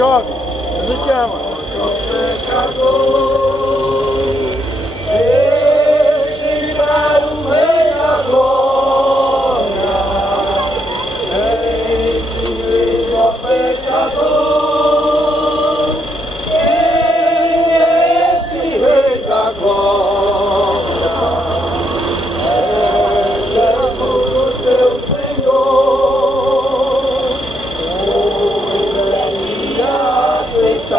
jovem. Jesus te ama. Deixe para o Rei da Glória, em ti mesmo, ó pecador. Quem é esse Rei da Glória? É Jesus, teu Senhor. Hoje aceitar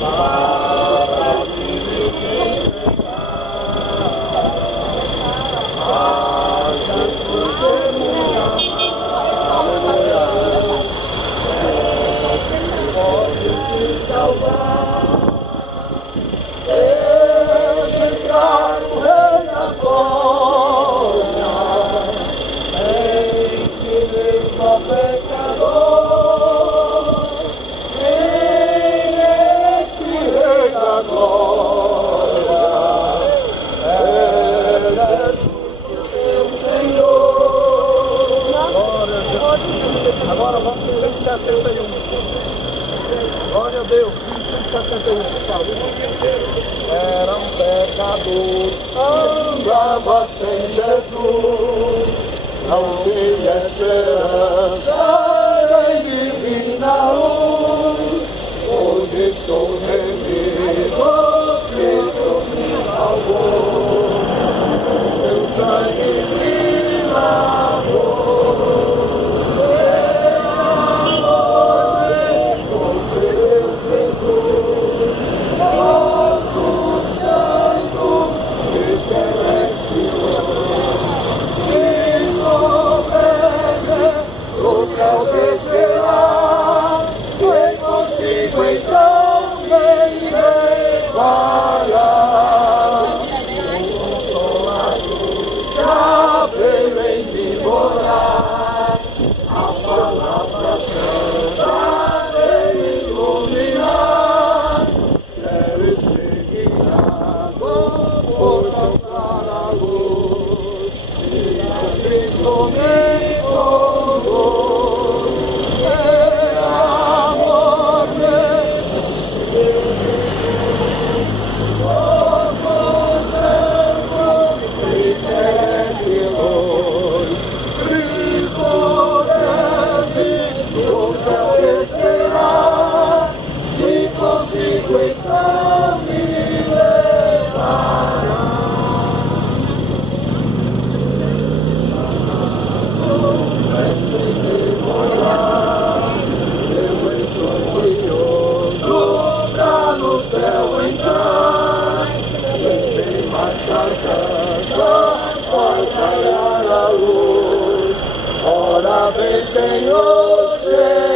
para te Jesus pode te salvar. Deixa entrar o Rei da Glória, em ti mesmo, ó pecador. Quem é este Rei da Glória? É Jesus, teu Senhor. Glória a Jesus. Agora vamos para o 171. Glória a Deus. 171, por favor. Era um pecador. Andava sem Jesus, não tinha esperança em divina luz. Hoje estou remido, Cristo me salvou. Seu sangue me lavou. Concedeu Jesus, nosso Santo e Celestial. Cristo breve do céu descerá, e consigo então me levará. O Consolador já veio em mim morar, a palavra santa veio iluminar. Quero ser guiado por tocar a luz, e a Cristo me conduz. É amor todo santo e celestial. Cristo breve do céu descerá, e consigo então me levará. É sem demorar, eu estou ansioso pra no céu entrar. Sem mais carcaça, vai calhar a luz. Ora vem, Senhor Jesus.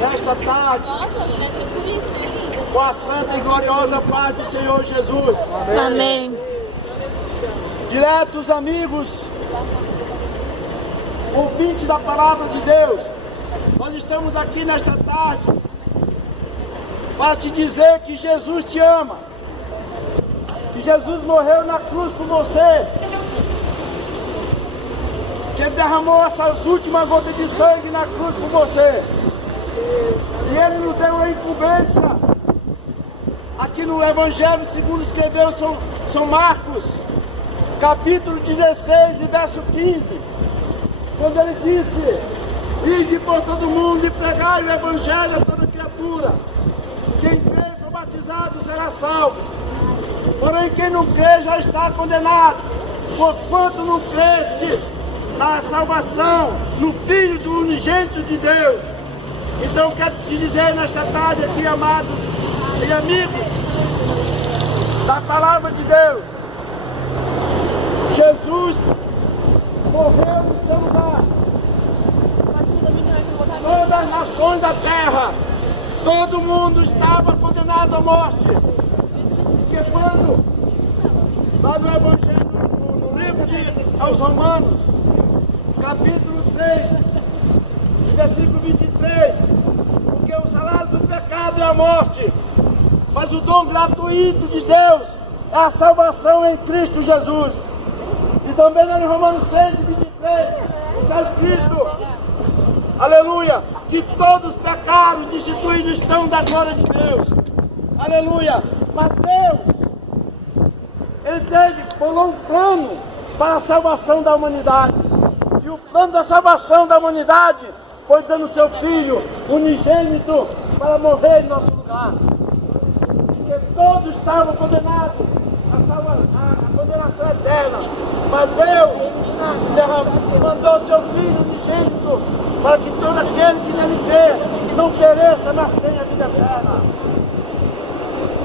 Nesta tarde, com a santa e gloriosa paz do Senhor Jesus. Amém. Diletos amigos, ouvintes da palavra de Deus, nós estamos aqui nesta tarde para te dizer que Jesus te ama, que Jesus morreu na cruz por você, derramou essas últimas gotas de sangue na cruz por você. E Ele nos deu a incumbência. Aqui no Evangelho segundo escreveu São Marcos, capítulo 16 e verso 15. Quando ele disse: ide por todo mundo e pregai o Evangelho a toda criatura. Quem crê e for batizado será salvo. Porém, quem não crê já está condenado, porquanto não creste na salvação, no Filho do unigênito de Deus. Então, quero te dizer nesta tarde aqui, amados e amigos da palavra de Deus, Jesus morreu no seu lugar. Todas as nações da terra, todo mundo estava condenado à morte. Porque quando, lá no Evangelho, no livro aos Romanos, capítulo 3, versículo 23, porque o salário do pecado é a morte, mas o dom gratuito de Deus é a salvação em Cristo Jesus. E também lá no Romanos 6, 23, está escrito, aleluia, que todos pecaram, destituídos estão da glória de Deus. Aleluia. Mas Deus, Ele bolou um plano para a salvação da humanidade. E o plano da salvação da humanidade foi dando seu Filho unigênito para morrer em nosso lugar. Porque todos estavam condenados à condenação eterna. Mas Deus mandou seu Filho unigênito para que todo aquele que nele crê não pereça, mas tenha vida eterna.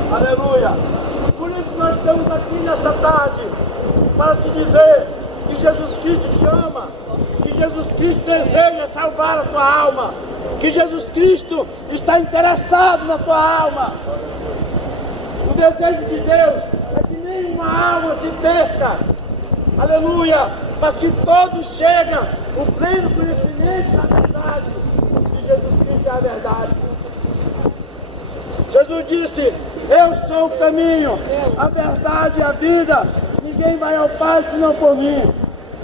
Aleluia! Por isso nós estamos aqui nesta tarde para te dizer que Jesus Cristo te ama, que Jesus Cristo deseja salvar a tua alma, que Jesus Cristo está interessado na tua alma. O desejo de Deus é que nenhuma alma se perca, aleluia, mas que todos cheguem ao pleno conhecimento da verdade, que Jesus Cristo é a verdade. Jesus disse: eu sou o caminho, a verdade e a vida, ninguém vai ao Pai senão por mim.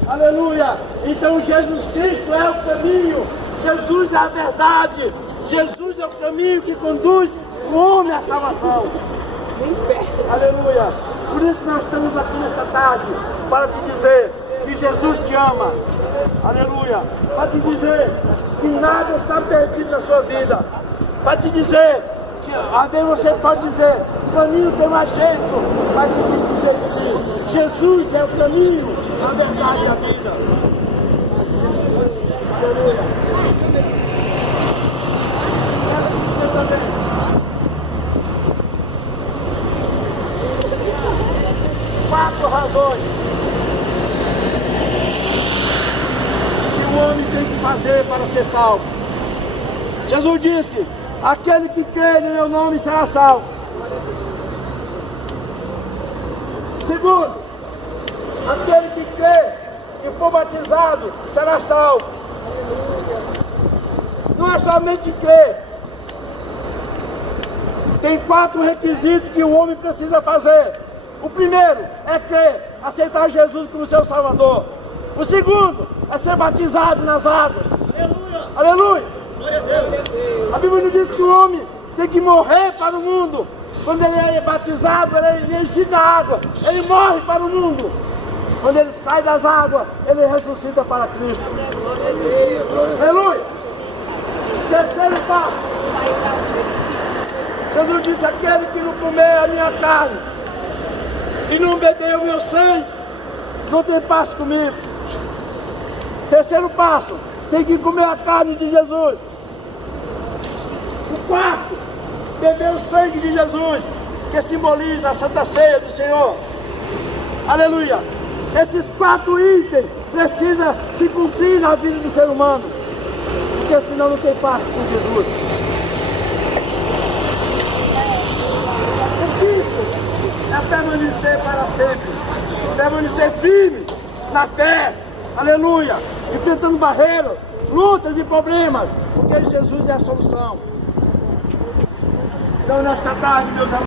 Aleluia! Então Jesus Cristo é o caminho, Jesus é a verdade, Jesus é o caminho que conduz o homem à salvação. Aleluia! Por isso nós estamos aqui nesta tarde, para te dizer que Jesus te ama. Aleluia! Para te dizer que nada está perdido na sua vida. Para te dizer que, às vezes você pode dizer, o caminho tem mais jeito, mas te dizer que Jesus é o caminho, a verdade e a vida. Aleluia! 4 razões que o homem tem que fazer para ser salvo. Jesus disse: aquele que crê no meu nome será salvo. Segundo, aquele que crê e for batizado será salvo. Não é somente crer. Tem 4 requisitos que o homem precisa fazer. O primeiro é crer, aceitar Jesus como seu Salvador. O segundo é ser batizado nas águas. Aleluia! Aleluia! Glória a Deus! A Bíblia diz que o homem tem que morrer para o mundo. Quando ele é batizado, ele é enchido na água. Ele morre para o mundo. Quando ele sai das águas, ele ressuscita para Cristo. Aleluia! Terceiro passo. Jesus disse: aquele que não comer a minha carne e não beber o meu sangue, não tem paz comigo. Terceiro passo, tem que comer a carne de Jesus. O quarto, beber o sangue de Jesus, que simboliza a Santa Ceia do Senhor. Aleluia! Esses 4 itens precisam se cumprir na vida do ser humano, porque senão não tem paz com Jesus. O quinto é permanecer para sempre, permanecer firme na fé, aleluia, enfrentando barreiras, lutas e problemas, porque Jesus é a solução. Então nesta tarde, meus amigos,